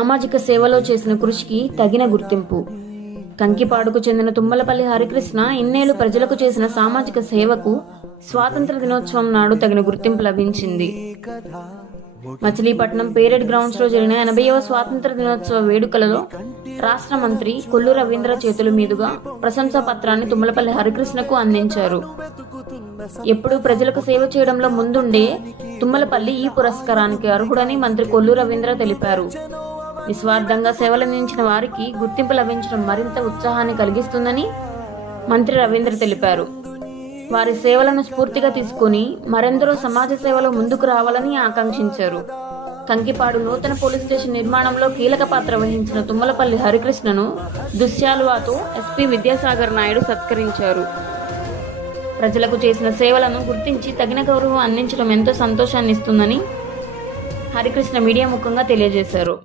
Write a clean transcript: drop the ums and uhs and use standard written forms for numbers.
సామాజిక సేవలో చేసిన కృషికి తగిన గుర్తింపు. కంకిపాడుకు చెందిన తుమ్మలపల్లి హరికృష్ణ ఇన్నేళ్లు ప్రజలకు చేసిన సామాజిక సేవకు స్వాతంత్ర దినోత్సవం నాడు తగిన గుర్తింపు లభించింది. మచిలీపట్నం పేరెడ్ గ్రౌండ్స్ లో జరిగిన 80వ స్వాతంత్ర దినోత్సవ వేడుకలలో రాష్ట్ర మంత్రి కొల్లు రవీంద్ర చేతుల మీదుగా ప్రశంసా పత్రాన్ని తుమ్మలపల్లి హరికృష్ణకు అందించారు. ఎప్పుడూ ప్రజలకు సేవ చేయడంలో ముందుండే తుమ్మలపల్లి ఈ పురస్కారానికి అర్హుడని మంత్రి కొల్లు రవీంద్ర తెలిపారు. నిస్వార్థంగా సేవలందించిన వారికి గుర్తింపు లభించడం మరింత ఉత్సాహాన్ని కలిగిస్తుందని మంత్రి రవీంద్ర తెలిపారు. వారి సేవలను స్ఫూర్తిగా తీసుకుని మరెందరో సమాజ సేవలో ముందుకు రావాలని ఆకాంక్షించారు. కంకిపాడు నూతన పోలీస్ స్టేషన్ నిర్మాణంలో కీలక పాత్ర వహించిన తుమ్మలపల్లి హరికృష్ణను దుశ్శాలువాతో ఎస్పీ విద్యాసాగర్ నాయుడు సత్కరించారు. ప్రజలకు చేసిన సేవలను గుర్తించి తగిన గౌరవం అందించడం ఎంతో సంతోషాన్ని ఇస్తుందని హరికృష్ణ మీడియా ముఖంగా తెలియజేశారు.